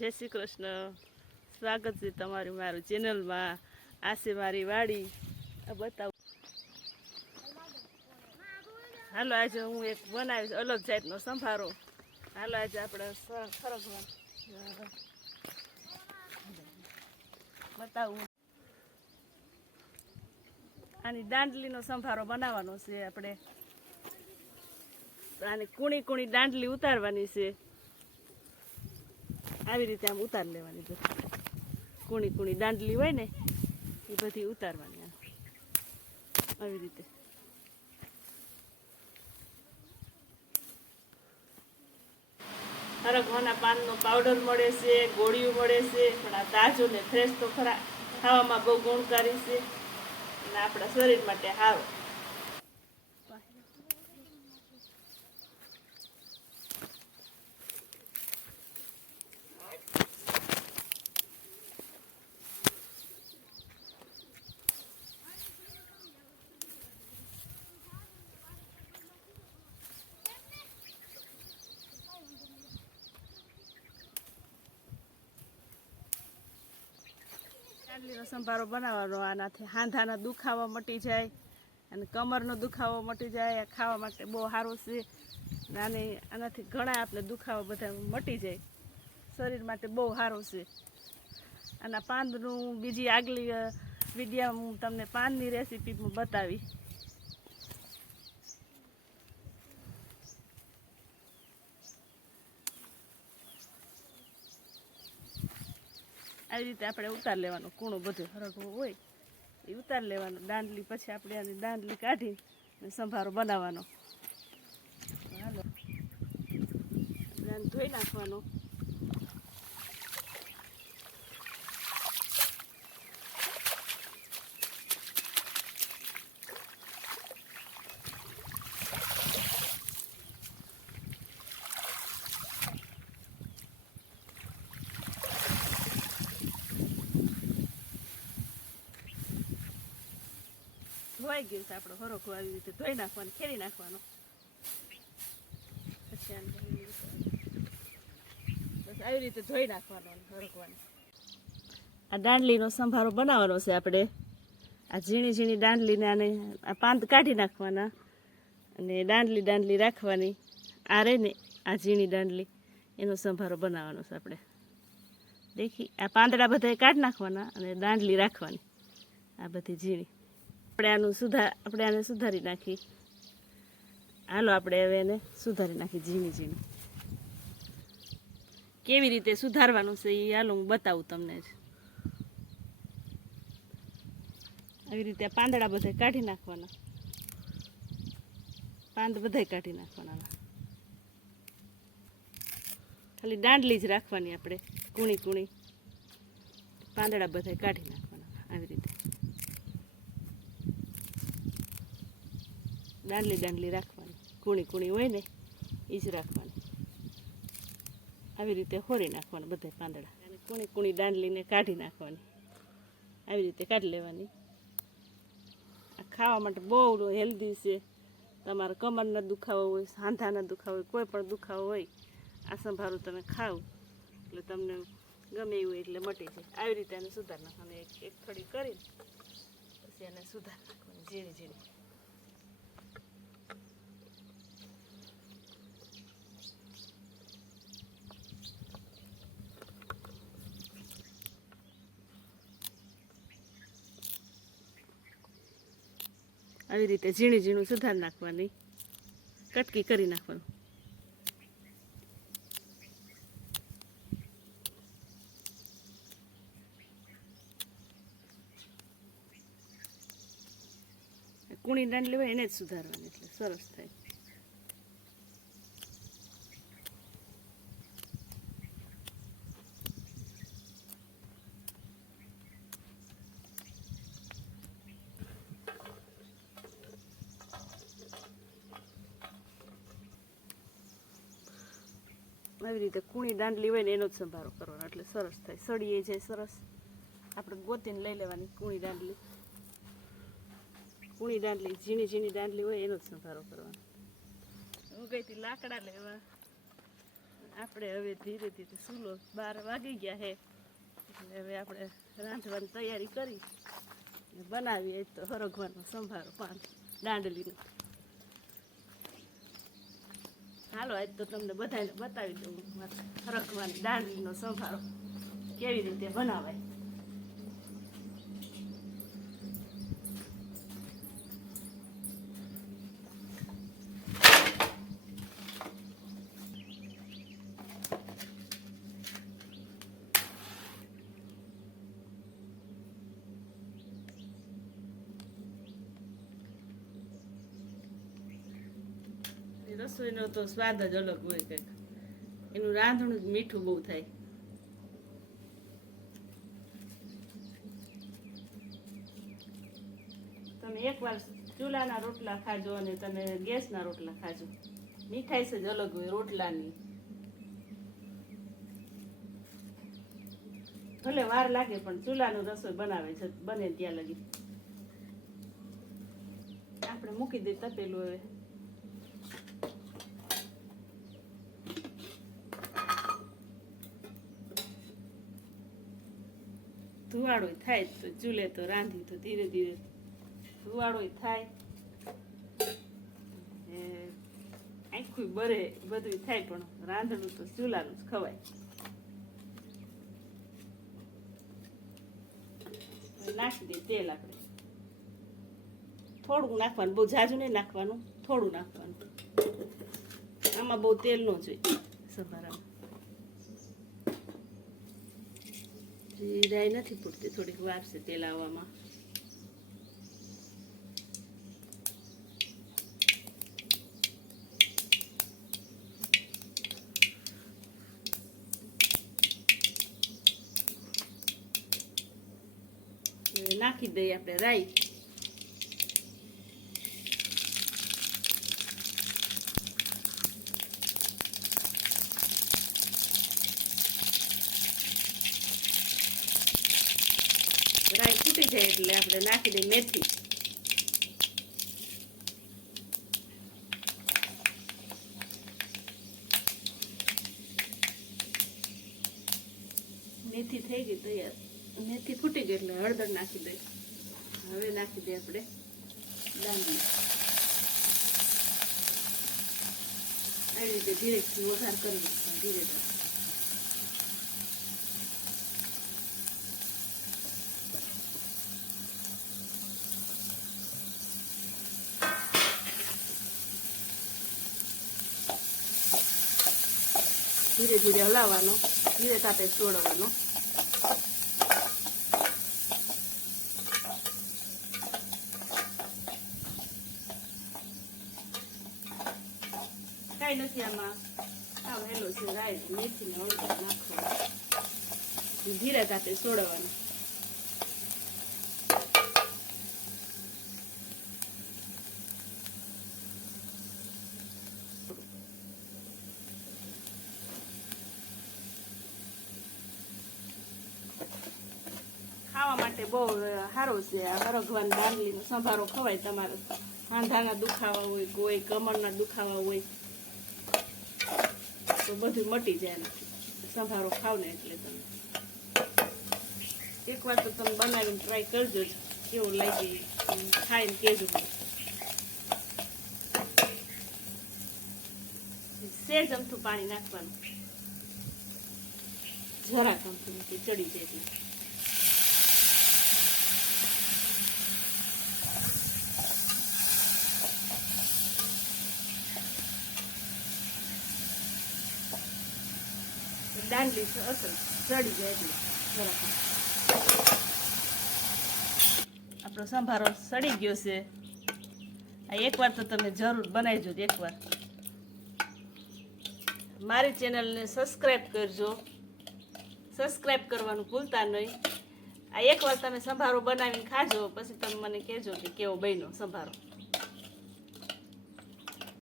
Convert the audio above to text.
જય શ્રી કૃષ્ણ. સ્વાગત છે તમારું મારું ચેનલમાં. આ છે મારી વાડી. આ બતાવું. હાલો, આજે હું એક બનાવીશ અલગ જાતનો સંભારો. હાલો, આજે આપણે સ- બતાવું. આની દાંડલીનો સંભારો બનાવવાનો છે આપણે. આની કુણી કુણી દાંડલી ઉતારવાની છે. આવી રીતે આમ ઉતાર લેવાની બધી કુણી કુણી દાંડલી હોય ને, એ બધી ઉતારવાની આમ. આવી રીતે. હરગવાના પાનનો પાવડર મળે છે, ગોળીઓ મળે છે, પણ આ તાજું ને ફ્રેશ તો ખરા. ખાવામાં બહુ ગુણકારી છે. અને આપણા શરીર માટે સારું ચાંદલીનો સંભારો બનાવવાનો, આનાથી હાંધાના દુખાવા મટી જાય અને કમરનો દુખાવો મટી જાય ખાવા માટે બહુ સારું છે. અને આનાથી ઘણા આપણે દુખાવા બધા મટી જાય. શરીર માટે બહુ સારું છે. આના પાંદનું બીજી આગલી વિડીયા હું તમને પાનની રેસીપી બતાવી આવી રીતે આપણે ઉતાર લેવાનું, કૂણું બધું હરગવું હોય, એ ઉતાર લેવાનું. દાંડલી પછી આપણે આની દાંડલી કાઢી ને સંભારો બનાવવાનો. હાલો. ધોઈ નાખવાનો. ધોવાઈ ગયું છે આપણો હરખું આવી રીતે ધોઈ નાખવાનો, ખેડી નાખવાનો. આવી રીતે- ધોઈ નાખવાનો આ દાંડલીનો સંભારો બનાવવાનો છે આપણે. આ ઝીણી ઝીણી દાંડલીને આને આ પાંદ કાઢી નાખવાના અને દાંડલી દાંડલી રાખવાની. આ રહે ને આ ઝીણી દાંડલી. એનો સંભારો બનાવવાનો છે આપણે. દેખી, આ પાંદડા બધા કાઢી નાખવાના અને દાંડલી રાખવાની. આ બધી ઝીણી. આપણે આનું સુધાર આપણે આને સુધારી નાખી. હાલો આપણે હવે એને સુધારી નાખી ઝીણી ઝીણી. કેવી રીતે સુધારવાનું છે એ હાલો હું બતાવું તમને જ. આવી રીતે પાંદડા બધા કાઢી નાખવાના. પાંદ બધા કાઢી નાખવાના. ખાલી દાંડલી જ રાખવાની આપણે કૂણી કૂણી પાંદડા બધા કાઢી નાખવાના આવી રીતે દાંડલી દાંડલી રાખવાની. કૂણી કૂણી હોય ને એ જ રાખવાની. આવી રીતે હોરી નાખવાના બધા પાંદડા. અને કૂણી કૂણી દાંડલીને કાઢી નાખવાની. આવી રીતે કાઢી લેવાની. આ ખાવા માટે બહુ હેલ્ધી છે. તમારા કમરના દુખાવો હોય, સાંધાના દુખાવો હોય, કોઈ પણ દુખાવો હોય, આ સંભારો તમે ખાવ એટલે તમને ગમે એવું એટલે મટી જાય. આવી રીતે એને સુધાર નાખવાનું. એક એક થોડી કરીને, પછી એને સુધાર નાખવાની, ઝીણી ઝીણી. આવી રીતે ઝીણી ઝીણું સુધાર નાખવાની. કટકી કરી નાખવાનું. કુણી દાંડ લેવાય એને જ સુધારવાની, એટલે સરસ થાય. આવી રીતે કૂણી દાંડલી હોય ને એનો જ સંભારો કરવાનો. એટલે સરસ થાય. સળીએ જાય સરસ. આપણે ગોતીને લઈ લેવાની કૂણી દાંડલી કૂણી દાંડલી ઝીણી ઝીણી દાંડલી હોય એનો જ સંભારો કરવાનો. હું ગઈ હતી લાકડા લેવા. આપણે હવે ધીરે ધીરે સૂલો બાર વાગી ગયા છે એટલે હવે આપણે રાંધવાની તૈયારી કરી. બનાવીએ તો હરગવાનો સંભારો પાન દાંડલીનો. હાલો આજ તો તમને બધાને બતાવી દઉં રખવાની દાંડીનો સંભારો. કેવી રીતે બનાવાય એ રસોઈનો તો સ્વાદ જ અલગ હોય કંઈક. એનું રાંધણું જ મીઠું બહુ થાય. તમે એકવાર ચૂલાના રોટલા ખાજો અને તમે ગેસના રોટલા ખાજો. મીઠાઈ જ અલગ હોય રોટલાની. ભલે વાર લાગે પણ ચૂલાનું રસોઈ બનાવે છે, બને ત્યાં લગી. આપણે મૂકી દઈએ તપેલું હવે. ધુવાડો થાય તો ચૂલે તો રાંધી તો ધીરે ધીરે ધુવાડો થાય. આખું બરે બધું થાય પણ રાંધણું તો ચૂલાનું જ ખવાય. નાખી દઈએ તેલ આપણે. થોડું નાખવાનું, બહુ ઝાઝું નહીં નાખવાનું, થોડું નાખવાનું. આમાં બહુ તેલ ન જોઈએ. સંભારામાં. જીરાઈ નથી પૂરતી થોડીક વાર છે તેલ આવવામાં નાખી દઈએ આપણે રાઈ. ફૂટી જાય એટલે આપણે નાખી દઈએ મેથી. મેથી થઈ ગઈ તૈયાર. મેથી ફૂટી ગઈ એટલે હળદર નાખી દઈએ. હવે નાખી દઈએ આપણે દાંડી. આવી રીતે ધીરે વઘાર કરી દઈશું ધીરે ધીરે ધીરે ધીરે હલાવવાનો, ધીરે તાપે તોડવાનો કઈ નથી આમાં. હેલો છે, રાઈ મેથી ને હળદર નાખવાનું. ધીરે તાપે સોડવાનું ખાવા માટે બહુ સારો છે આ હરગવાન બાંધલીનો સંભારો ખવાય તમારે. હાંધાના દુખાવા હોય, કોઈ કમરના દુખાવા હોય, તો બધું મટી જાય સંભારો ખાવ ને એટલે તમે. એકવાર તો તમે બનાવીને ટ્રાય કરજો કેવું લાગી ખાઈને કહેજો. સેજ અમથું પાણી નાખવાનું. જરાક અમથું ચડી જાય દાંડલી અસર ચડી જાય એટલે. બરાબર. આપણો સંભારો સડી ગયો છે. આ એકવાર તો તમે જરૂર બનાવજો જ એકવાર. મારી ચેનલને સબસ્ક્રાઈબ કરજો. સબસ્ક્રાઈબ કરવાનું ભૂલતા નહીં. આ એકવાર તમે સંભારો બનાવીને ખાજો, પછી તમે મને કહેજો કે કેવો બન્યો સંભારો.